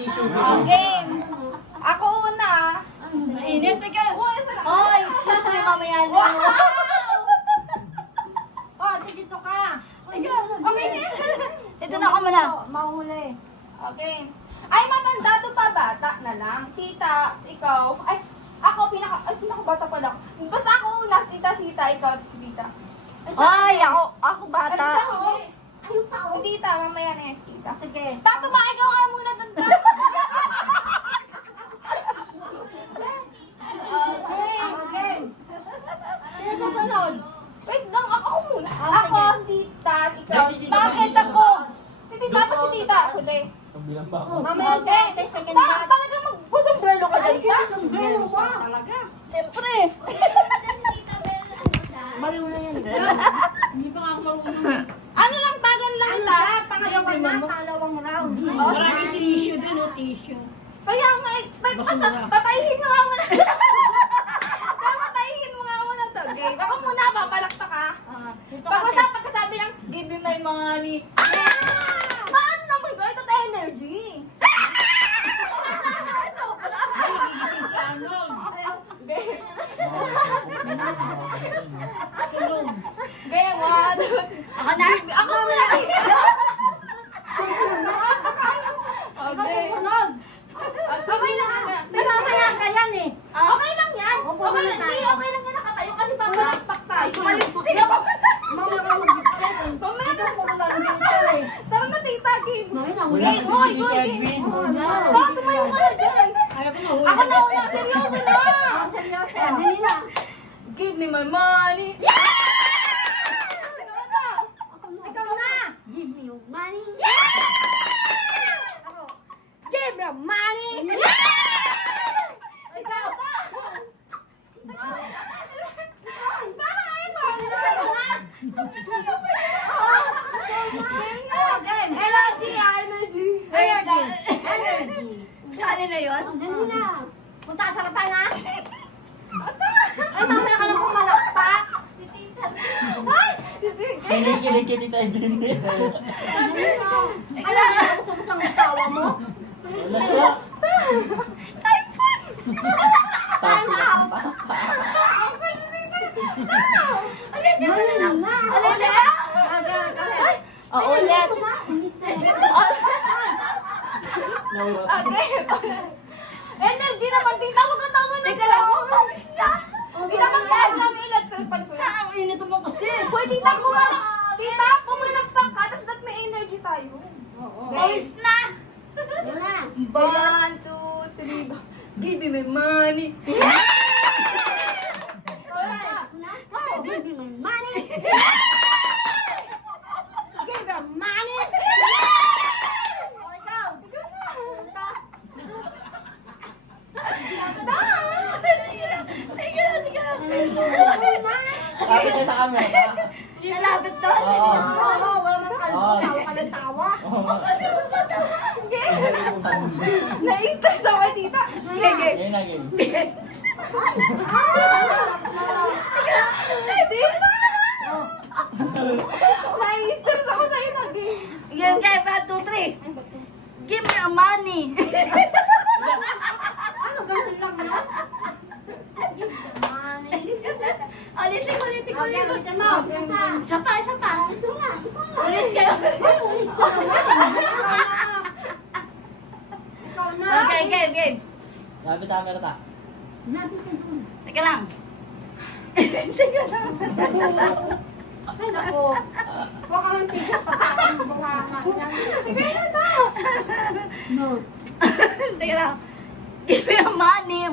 Game. Ako una. Init. Teka. Oh, excuse me, mamaya na. Oh, dito ka. Okay na. Ito na ako muna. Mahuli. Okay. Ay, matanda to pa, bata na lang. Tita, ikaw. Ay, ako, pinaka-bata pala ako. Basta ako una, tita, ikaw, si tita. Ay, ako bata. Ano pa ako? Tita, mamaya na yung tita. Sige. Tato ba, ikaw nga muna doon ka. Okay. Sino susunod? Wait lang, ako muna. Oh, Ako, sige. tita, ikaw. Bakit ako? Si tita, tapos si tita. Ako din. Mamaya Okay. second Pa, batch. talaga mag-sombrero ka dyan ka? Sombrero mo. Talaga. Siyempre. Baliw na yan. Ano lang, bagan lang ita. Pangalawang round. Maraming tissue din, o tissue. Kaya nga, patayin mo nga muna. Patayin mo nga muna to, game. Ako muna, papalakpak ka. Pagkasabi lang, give me my money. Paano naman ko? Ito tayo energy. Game, one. Ako na. Ako muna. Okay. Okay lang yan. Mamaya ka yan eh. Okay lang yan. Opo, Okay lang. muna tayo. Hindi, okay lang yan nakatayo kasi papalakpak tayo. Malistik. Mamaya ka Mamaya na. puro lang picture eh. Tama na, tita, game. Mamaya na. Wala Game, kasi hoy, si hoy, Tita game. Edwin. Oh, tumayo ka na dyan. Ayaw ko na, Ako na una, seryoso na. Seryoso. Dali na. Give me my money. Ikaw na. Give me your money. Ako. Give me money. Ikaw. Parang ayaw mo. Energy, energy. Energy. Saan na yun? Dali na. Punta ka sa harapan ha. Ay, mamaya ka na pumalakpak. Ay! Kinikilig kay Tita Edwin. Dali na. Ano na ang sumusang tawa mo? Wala siya. Time out. Dali lang na. Ulit. Nawala. Okay. Energy naman, tita. Huwag kang tawa na. Teka lang, umalis na. Tita, mag-gas namin electric pan ko. Ang init mo kasi. Hoy, tita, tita, pumalakpak ka, tapos that may energy tayo. Pawis na. Yun na. 1, 2, 3. Give me my money. Oh, give me my money. Give me money. Oh, ikaw. Kapit ka sa camera. Nalapit doon. Oo. Oo, wala mang kalbo. Oo. Tawa ka ng tawa. Na-stress ako, tita. Game na game. Tita! Na-stress ako sa'yo na game. Game, game. 1, 2, 3. Give me your money. Ano, ganun lang yan? Give me your money. Ulitin ko. Okay, ulitin mo. Isa pa. Ito nga. Ulit kayo. Ulit ko naman. Ikaw na. Okay, game. Kapit sa camera ta. Teka lang. Ay, naku. Huwag ka ng t-shirt pa sa akin. Bunganga yan. Kaya na. No. Teka lang. Give me your money.